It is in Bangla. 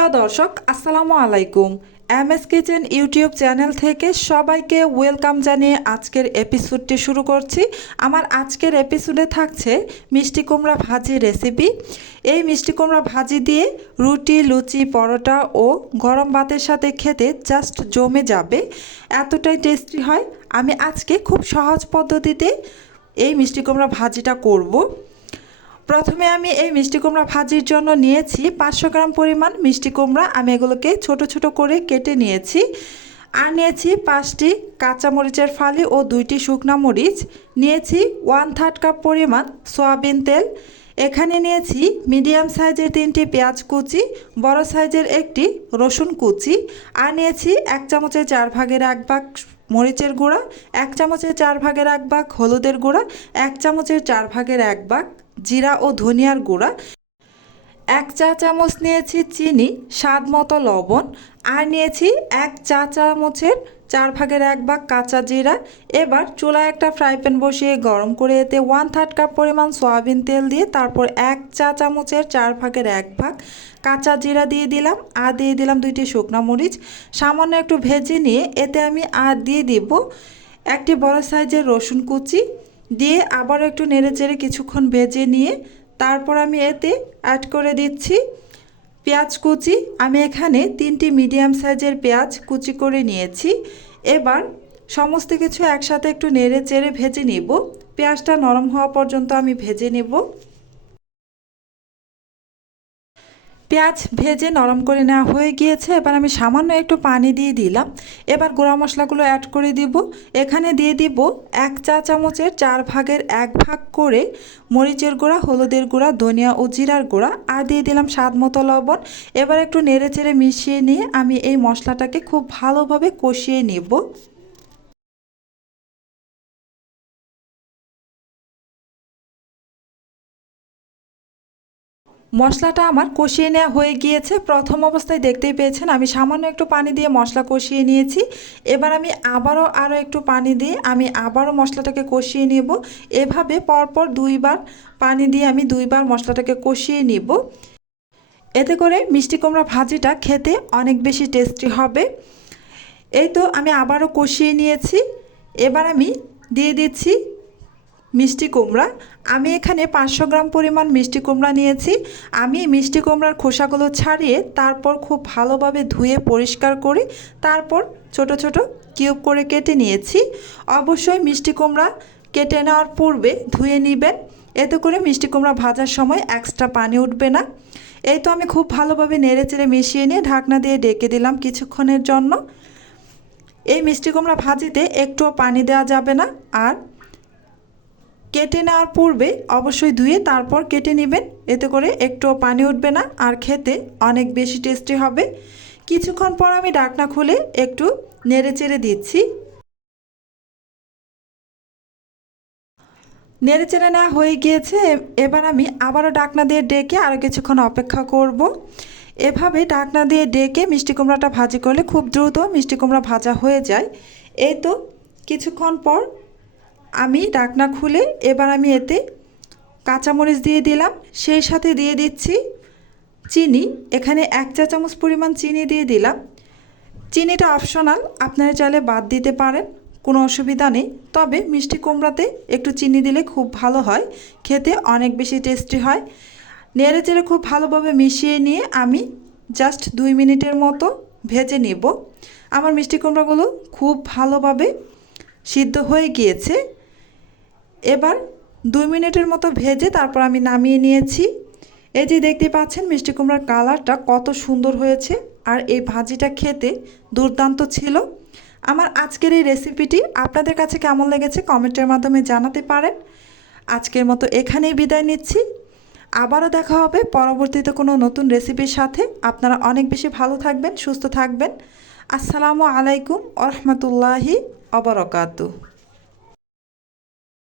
প্রিয় দর্শক আসসালামু আলাইকুম। এমএস কিচেন ইউটিউব চ্যানেল থেকে সবাইকে ওয়েলকাম জানিয়ে আজকের এপিসোডটি শুরু করছি। আমার আজকের এপিসোডে থাকছে মিষ্টি কুমড়া ভাজি রেসিপি। এই মিষ্টি কুমড়া ভাজি দিয়ে রুটি, লুচি, পরোটা ও গরম ভাতের সাথে খেতে জাস্ট জমে যাবে, এতটাই টেস্টি হয়। আমি আজকে খুব সহজ পদ্ধতিতে এই মিষ্টি কুমড়া ভাজিটা করব। প্রথমে আমি এই মিষ্টি কুমড়া ভাজির জন্য নিয়েছি 500 গ্রাম পরিমাণ মিষ্টি কুমড়া। আমি এগুলোকে ছোট ছোট করে কেটে নিয়েছি। আর নিয়েছি 5টি কাঁচামরিচের ফালি ও 2টি শুকনো মরিচ। নিয়েছি 1/3 কাপ পরিমাণ সয়াবিন তেল। এখানে নিয়েছি মিডিয়াম সাইজের 3টি পেঁয়াজ কুচি, বড় সাইজের একটি রসুন কুচি। আর নিয়েছি 1 চামচের 4 ভাগের 1 ভাগ মরিচের গুঁড়া, 1 চামচের 4 ভাগের 1 ভাগ হলুদের গুঁড়া, 1 চামচের 4 ভাগের 1 ভাগ জিরা ও ধনিয়ার গুঁড়া, 1 চা চামচ নিয়েছি চিনি, স্বাদ মতো লবণ। আর নিয়েছি 1 চা চামচের 4 ভাগের 1 ভাগ কাঁচা জিরা। এবার চুলায় একটা ফ্রাই প্যান বসিয়ে গরম করে এতে 1/3 কাপ পরিমাণ সয়াবিন তেল দিয়ে তারপর 1 চা চামচের 4 ভাগের 1 ভাগ কাঁচা জিরা দিয়ে দিলাম। আর দিয়ে দিলাম 2টি শুকনো মরিচ। সামান্য একটু ভেজে নিয়ে এতে আমি আর দিয়ে দিব একটি বড় সাইজের রসুন কুচি। দিয়ে আবার একটু নেড়েচেড়ে কিছুক্ষণ ভেজে নিয়ে তারপর আমি এতে অ্যাড করে দিচ্ছি পেঁয়াজ কুচি। আমি এখানে 3টি মিডিয়াম সাইজের পেঁয়াজ কুচি করে নিয়েছি। এবার সমস্ত কিছু একসাথে একটু নেড়েচেড়ে ভেজে নেব। পেঁয়াজটা নরম হওয়া পর্যন্ত আমি ভেজে নেব। পেঁয়াজ ভেজে নরম করে নেওয়া হয়ে গিয়েছে। এবার আমি সামান্য একটু পানি দিয়ে দিলাম। এবার গুঁড়া মশলাগুলো অ্যাড করে দিব। এখানে দিয়ে দিব 1 চা চামচের 4 ভাগের 1 ভাগ করে মরিচের গুঁড়া, হলুদের গুঁড়া, ধনিয়া ও জিরার গুঁড়া। আর দিয়ে দিলাম স্বাদ মতো লবণ। এবার একটু নেড়েচেড়ে মিশিয়ে নিয়ে আমি এই মশলাটাকে খুব ভালোভাবে কষিয়ে নেব। মশলাটা আমার কষিয়ে নেওয়া হয়ে গিয়েছে। প্রথম অবস্থায় দেখতেই পেয়েছেন আমি সামান্য একটু পানি দিয়ে মশলা কষিয়ে নিয়েছি। এবার আমি আরও একটু পানি দিয়ে আমি আবারও মশলাটাকে কষিয়ে নেব। এভাবে পরপর 2বার পানি দিয়ে আমি 2বার মশলাটাকে কষিয়ে নেব। এতে করে মিষ্টি কুমড়া ভাজিটা খেতে অনেক বেশি টেস্টি হবে। এই তো আমি আবারও কষিয়ে নিয়েছি। এবার আমি দিয়ে দিচ্ছি মিষ্টি কুমড়া। আমি এখানে 500 গ্রাম পরিমাণ মিষ্টি কুমড়া নিয়েছি। আমি মিষ্টি কুমড়ার খোসাগুলো ছাড়িয়ে তারপর খুব ভালোভাবে ধুয়ে পরিষ্কার করে তারপর ছোট ছোট কিউব করে কেটে নিয়েছি। অবশ্যই মিষ্টি কুমড়া কেটে নেওয়ার পূর্বে ধুয়ে নেবেন, এতে করে মিষ্টি কুমড়া ভাজার সময় এক্সট্রা পানি উঠবে না। এই তো আমি খুব ভালোভাবে নেড়েচেড়ে মিশিয়ে নিয়ে ঢাকনা দিয়ে ঢেকে দিলাম কিছুক্ষণের জন্য। এই মিষ্টি কুমড়া ভাজিতে একটুও পানি দেওয়া যাবে না। আর কেটে নেওয়ার পূর্বে অবশ্যই ধুয়ে তারপর কেটে নেবেন, এতে করে একটুও পানি উঠবে না আর খেতে অনেক বেশি টেস্টি হবে। কিছুক্ষণ পর আমি ঢাকনা খুলে একটু নেড়েচেড়ে দিচ্ছি। নেড়েচেড়ে নেওয়া হয়ে গিয়েছে। এবার আমি আবারও ঢাকনা দিয়ে ডেকে আরও কিছুক্ষণ অপেক্ষা করব। এভাবে ঢাকনা দিয়ে ডেকে মিষ্টি কুমড়াটা ভাজি করলে খুব দ্রুত মিষ্টি কুমড়া ভাজা হয়ে যায়। এই তো কিছুক্ষণ পর আমি ঢাকনা খুলে এবার আমি এতে কাঁচামরিচ দিয়ে দিলাম, সেই সাথে দিয়ে দিচ্ছি চিনি। এখানে 1 চা চামচ পরিমাণ চিনি দিয়ে দিলাম। চিনিটা অপশনাল, আপনারা চাইলে বাদ দিতে পারেন, কোনো অসুবিধা নেই। তবে মিষ্টি কুমড়াতে একটু চিনি দিলে খুব ভালো হয়, খেতে অনেক বেশি টেস্টি হয়। নেড়েচেড়ে খুব ভালোভাবে মিশিয়ে নিয়ে আমি জাস্ট 2 মিনিটের মতো ভেজে নেব। আমার মিষ্টি কুমড়াগুলো খুব ভালোভাবে সিদ্ধ হয়ে গিয়েছে। এবার 2 মিনিটের মতো ভেজে তারপর আমি নামিয়ে নিয়েছি। এই যে দেখতে পাচ্ছেন মিষ্টি কুমড়ার কালারটা কত সুন্দর হয়েছে আর এই ভাজিটা খেতে দুর্দান্ত ছিল। আমার আজকের এই রেসিপিটি আপনাদের কাছে কেমন লেগেছে কমেন্টের মাধ্যমে জানাতে পারেন। আজকের মতো এখানেই বিদায় নিচ্ছি। আবারও দেখা হবে পরবর্তীতে কোনো নতুন রেসিপির সাথে। আপনারা অনেক বেশি ভালো থাকবেন, সুস্থ থাকবেন। আসসালামু আলাইকুম ওয়া রাহমাতুল্লাহি ওয়া বারাকাতুহু।